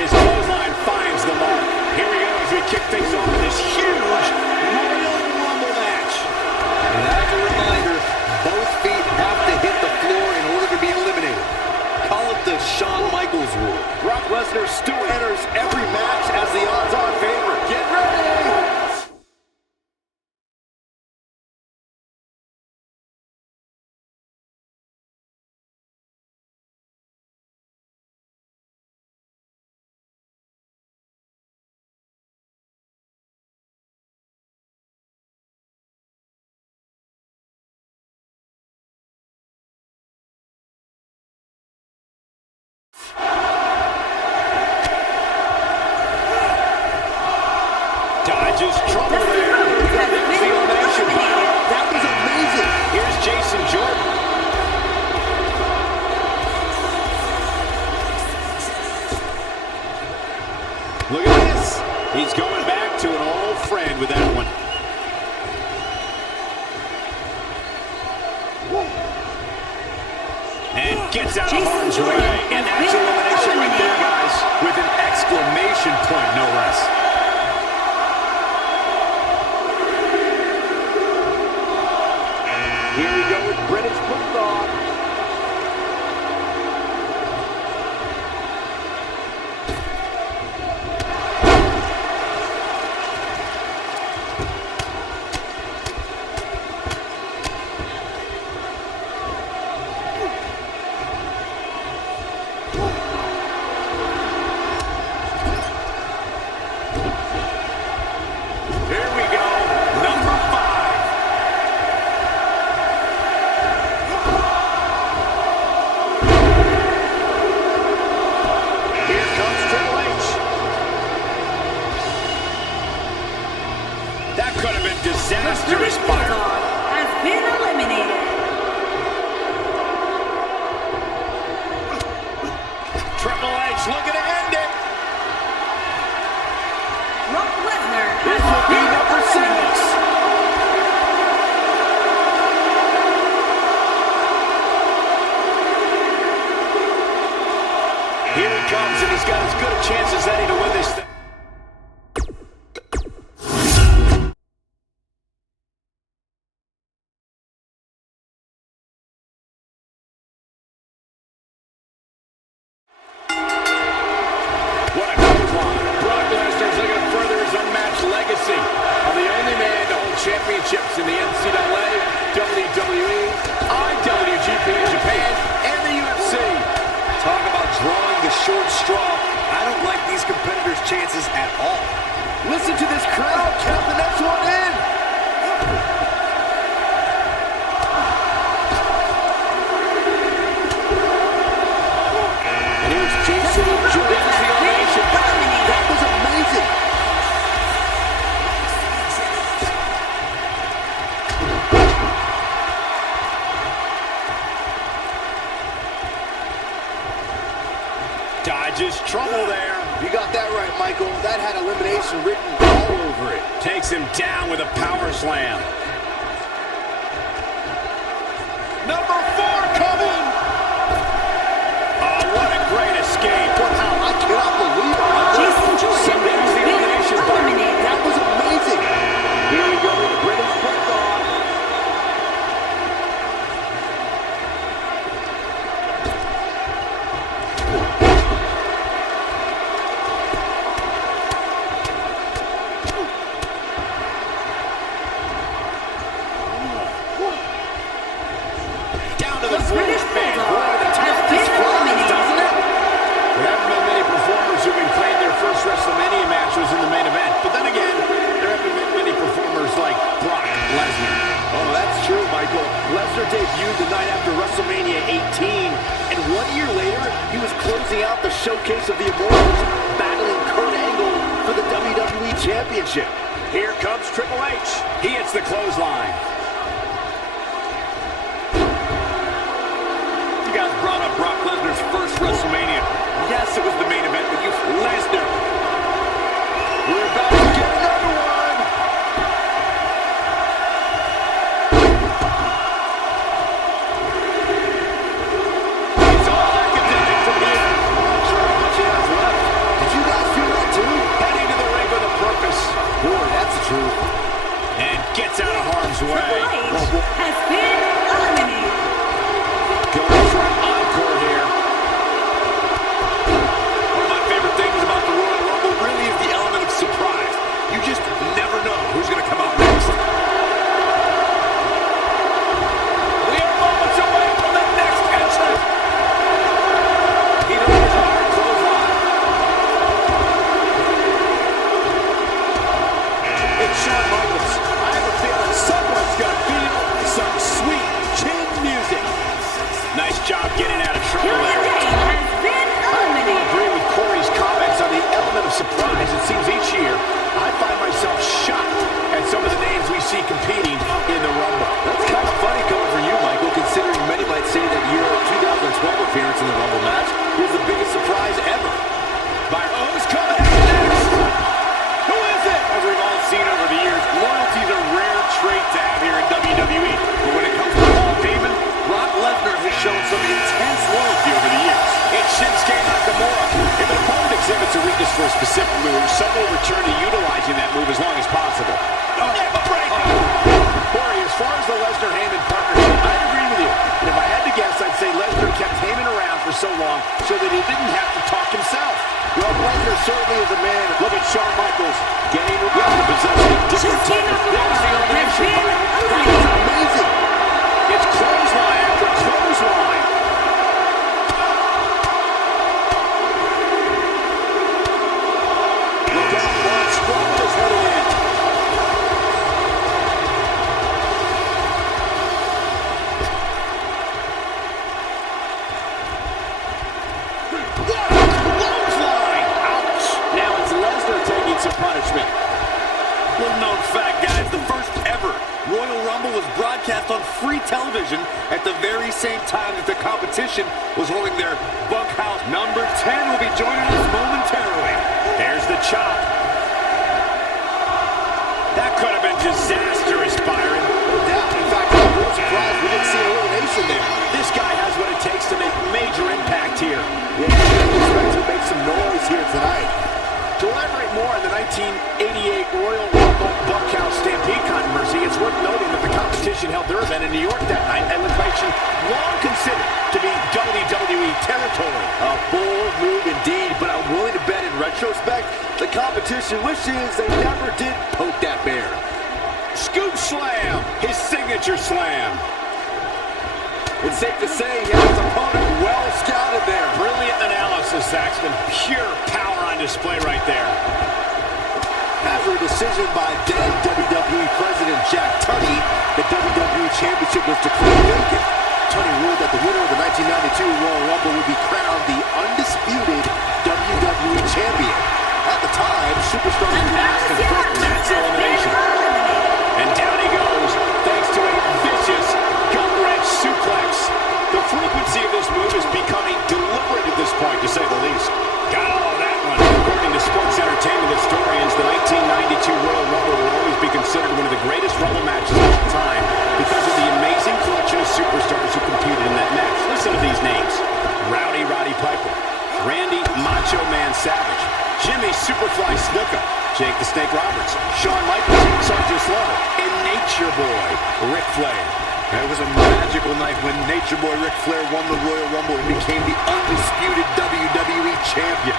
His clothesline finds the mark. Here we go as we kick things off in this huge Royal Rumble match. And as a reminder, both feet have to hit the floor in order to be eliminated. Call it the Shawn Michaels rule. Brock Lesnar still enters every match as the odds-on favorite. Get ready! Dodges trouble there. There's the elimination. That was amazing. Here's Jason Jordan. Look at this. He's going back to an old friend with that one. And gets out of harm's way. And that's elimination right there, guys. With an exclamation point, no less. Here we go with British Bulldog. Here we go. Number 5. Here comes Triple H. That could have been disastrous fire. Has been eliminated. Triple H looking to end it. Brock Lesnar This has will be been number 6. eliminated. Here he comes, and he's got as good a chance as any to win this thing. What a clothesline. Brock Lesnar's looking to further his unmatched legacy of the only man to hold championships in the NCAA, WWE, IWGP in Japan, and the UFC. Talk about drawing the short straw. I don't like these competitors' chances at all. Listen to this crowd. Count the next one in. And here's Jason Jordan. There's the elimination. That was amazing. Dodges trouble there. You got that right, Michael. That had elimination written all over it. Takes him down with a power slam. Number 4 coming. Oh, what a great escape. Wow, I cannot believe it. Jason Jordan There's has the been elimination button. eliminated. That was amazing. Here we go with British Bulldog. Down to the The floor. British Man, Bulldog boy, the has top been is flying, eliminated. doesn't it? There haven't been many performers who can claim their first WrestleMania match was in the main event. But then again, there haven't been many performers like Brock Lesnar. Oh, that's true, Michael. Lesnar debuted the night after WrestleMania 18, and 1 year later, he was closing out the Showcase of the Immortals, battling Kurt Angle for the WWE Championship. Here comes Triple H. He hits the clothesline. You guys brought up Brock Lesnar's first WrestleMania. Yes, it was the main event, but you Lesnar. We're about to get another one. He's all academic from here. I'm not sure how much he has left. Did you way. Triple H has been eliminated. Going for an encore here. One of my favorite things about the Royal Rumble really is the element of surprise. You just never know who's going to come out next. We are moments away from the next entrant. He delivers a hard clothesline. It's Shawn Michaels. I have a feeling someone's going to feel some sweet chin music. Nice job getting out of trouble Killian there. Dane has been I eliminated. agree with Corey's comments on the element of surprise. It seems each year I find myself shocked at some of the names we see competing in the Rumble. That's kind of funny coming from you, Michael, considering many might say that your 2012 appearance in the Rumble match was the biggest surprise ever. Who's coming out next? Who is it? As we've all seen over the years, loyalty is a rare trait to have here in WWE. But when it comes to Paul Heyman, Brock Lesnar has shown some intense loyalty over the years. it's Shinsuke Nakamura. If an opponent exhibits a weakness for a specific move, some will return to utilizing that move as long as possible. Corey, as far as the Lesnar-Heyman partnership, I'd agree with you. And if I had to guess, I'd say Lesnar kept Heyman around for so long so that he didn't have to talk himself. Well, Lesnar certainly is a man. Look at Shawn Michaels getting around to possess a different Shinsuke type of Nakamura has been eliminated. Amazing. It's clothesline after clothesline. Look out, Braun Strowman is heading in. What a clothesline! Ouch! Now it's Lesnar taking some punishment. Little known fact, guys, the first ever Royal Rumble was broadcast on free television at the very same time that the competition was holding their bunkhouse. Number 10 will be joining us momentarily. There's the chop. That could have been disastrous, Byron. No doubt. In fact, I'm real surprised we didn't see an elimination there. This guy has what it takes to make major impact here. Yeah, I expect to make some noise here tonight. To elaborate more on the 1988 Royal Rumble Bunkhouse Stampede controversy, it's worth noting that the competition held their event in New York that night at location long considered to be WWE territory. A bold move indeed, but I'm willing to bet in retrospect, the competition wishes they never did poke that bear. Scoop slam, his signature slam. It's safe to say he has his opponent well scouted there. Brilliant analysis, Saxton. Pure power on display right there. After a decision by then WWE President Jack Tunney, the WWE Championship was declared vacant. Tunney ruled that the winner of the 1992 Royal Rumble would be crowned the undisputed WWE Champion. At the time, Superstar And asked Marcus for Young mass has been elimination. eliminated. And down he goes, thanks to a vicious gut-wrench suplex. The frequency of this move is becoming deliberate at this point, to say the least. Got all of that one. According to sports entertainment historians, the 1992 Royal Rumble will always be considered one of the greatest Rumble matches of all time because of the amazing collection of superstars who competed in that match. Listen to these names. Roddy Piper, Randy Macho Man Savage, Jimmy Superfly Snuka, Jake the Snake Roberts, Shawn Michaels, Sergeant Slaughter, and Nature Boy Ric Flair. It was a magical night when Nature Boy Ric Flair won the Royal Rumble and became the undisputed WWE Champion.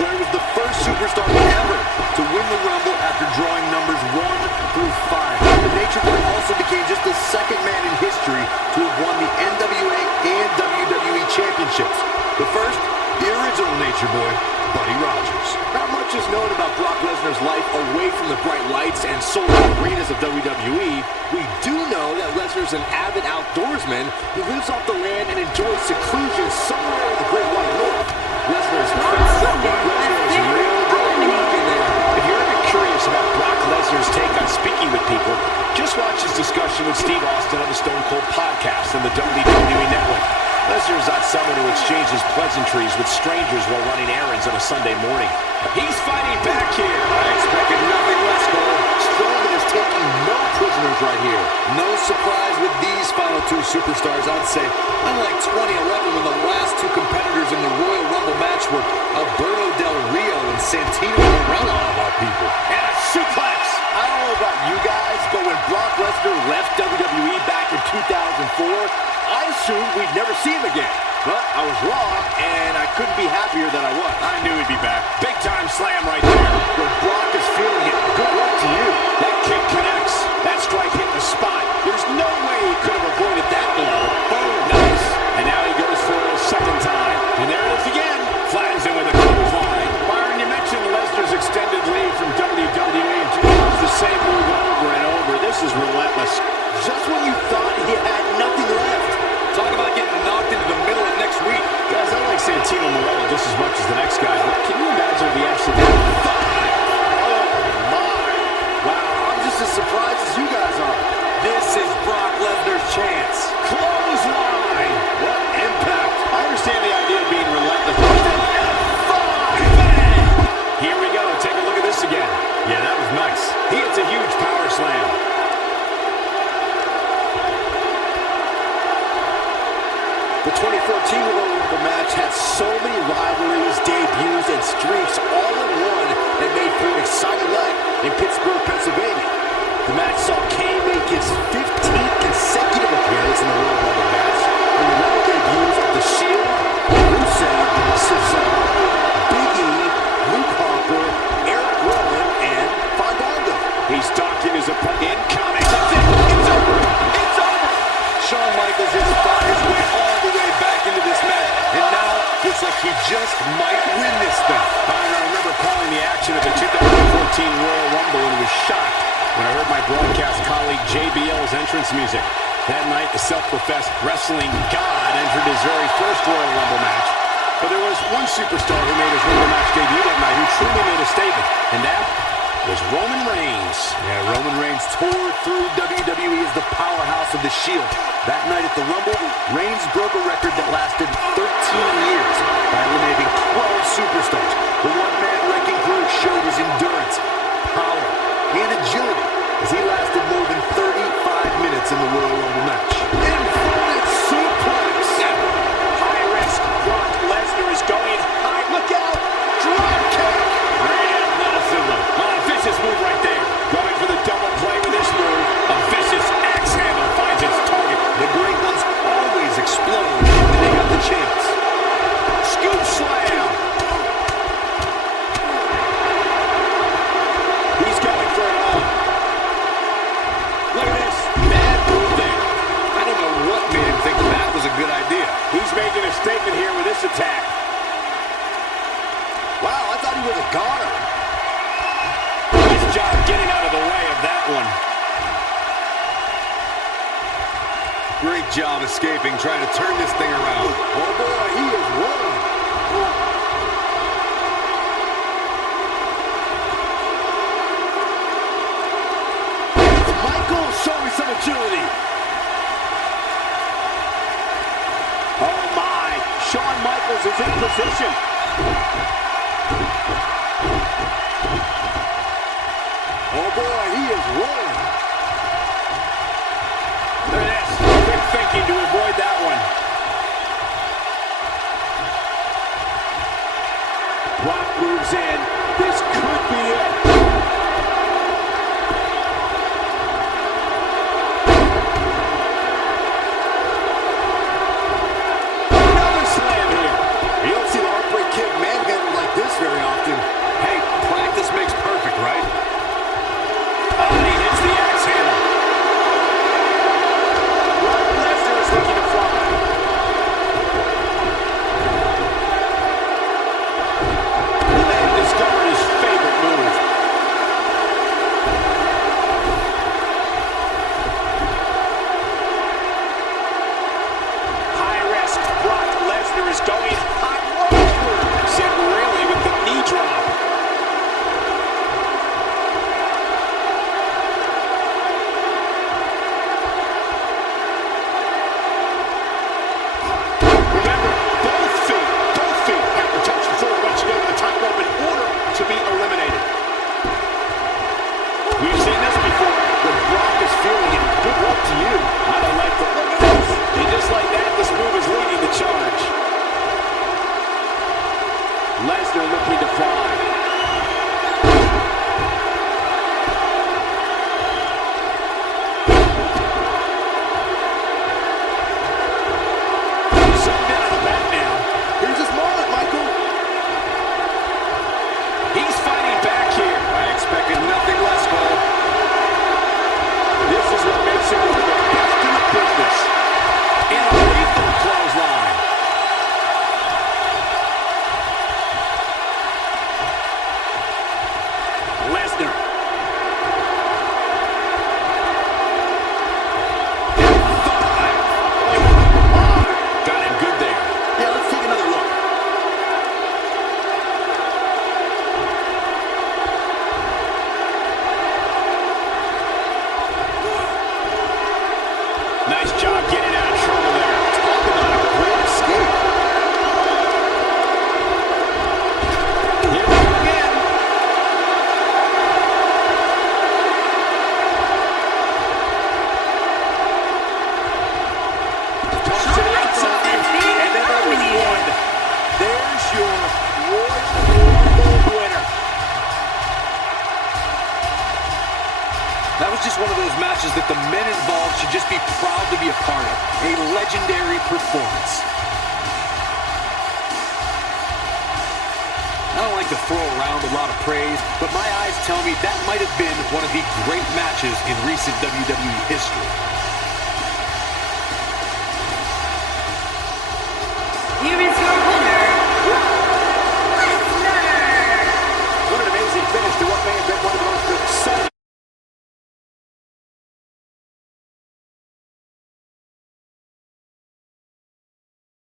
Flair was the first superstar ever to win the Rumble after drawing numbers 1 through 5. Nature Boy also became just the second man in history to have won the NWA and WWE Championships. The first, the original Nature Boy, Buddy Rogers. Not much is known about Brock Lesnar's life away from the bright lights and sold-out arenas of WWE. We do know that Lesnar's an avid outdoorsman who lives off the land and enjoys seclusion somewhere in the Great White North. Lesnar's really good there. If you're ever curious about Brock Lesnar's take on speaking with people, just watch his discussion with Steve Austin on the Stone Cold podcast on the WWE Network. Lesnar's not someone who exchanges pleasantries with strangers while running errands on a Sunday morning. He's fighting back here. I expected nothing less, Cole. Strowman is taking no prisoners right here. No surprise with these final two superstars, I'd say. Unlike 2011 when the last two competitors in the Royal Rumble match were Alberto Del Rio and Santino Marella, of all people. And a suplex. I don't know about you guys, but when Brock Lesnar Lesnar left WWE back in 2004, I assumed we'd never see him again. But I was wrong, and I couldn't be happier than I was. I knew he'd be back. Big time slam right there. When Brock is feeling it, good luck to you. That kick connects. That strike hit the spot. There's no way he could have avoided that move. Boom. Nice. And now he goes for it a second time. And there it is again. Flattens him with a clothesline. Byron, you mentioned Lesnar's extended lead from WWE, and he does the same move over and over. This is relentless. Just when you thought he had nothing left. Talk about getting knocked into the middle of next week. Guys, I like Santino Marella just as much as the next guy, but can you imagine if he actually did 5? Oh, my. Wow, I'm just as surprised as you guys are. This is Brock Lesnar's chance. Clothesline. What impact. I understand the idea of being relentless. Here we go. Take a look at this again. Yeah, that was nice. He hits a huge power slam. The 2014 Royal Rumble match had so many rivalries, debuts, and streaks all in one that made for an exciting night in Pittsburgh, Pennsylvania. The match saw Kane make his 15th consecutive appearance in the Royal Rumble match, and the Rumble debuts of The Shield, Rusev, Cesaro, Big E, Luke Harper, Eric Rowan, and Fandango. He's stalking his opponent. Incoming. That's it. It's over. It's over. Shawn Michaels has fought his way all the way back into this match, and now looks like he just might win this thing. I remember calling the action of the 2014 Royal Rumble and was shocked when I heard my broadcast colleague JBL's entrance music. That night, the self-professed wrestling god entered his very first Royal Rumble match. But there was one superstar who made his Rumble match debut that night who truly made a statement, and that was Roman Reigns. Yeah, Roman Reigns tore through WWE as the powerhouse of The Shield. That night at the Rumble, Reigns broke a record that lasted 13 years by eliminating 12 superstars. The one-man wrecking crew showed his endurance, power, and agility as he lasted more than 35 minutes in the Royal Rumble match. Inverted suplex. High risk. Brock Lesnar is going high. Look out! Drop kick. Great athleticism. A vicious move right there. Going for the double play with this move. A vicious axe handle finds its target. The great ones always explode when they got the chance. Scoop slam. He's going for it all. Look at this. Bad move there. I don't know what made him think that was a good idea. He's making a statement here with this attack. Wow, I thought he was a goner. Nice job getting out of the way of that one. Great job escaping, trying to turn this thing around. Oh boy, he is rolling. Michael showing some agility. Oh my, Shawn Michaels is in position. Oh boy, he is rolling. Look at this, quick thinking to avoid that one. Brock moves in, this could be it. Another slam here. You don't see the Heartbreak Kid manhandled like this very often. Hey, practice makes perfect, right? And he hits the axe handle. Brock Lesnar is looking to fly. He may have discovered his favorite move. High risk. Brock Lesnar is going high. Said really with the knee drop. Remember, both feet have to touch the floor once you go to the top rope in order to be eliminated. We've seen this before. When Brock is feeling it, good luck to you. I don't like the look at this. And just like that, this move is leading the charge. Lesnar looking to fly. one of those matches that the men involved should just be proud to be a part of. A legendary performance. I don't like to throw around a lot of praise, but my eyes tell me that might have been one of the great matches in recent WWE history. Here is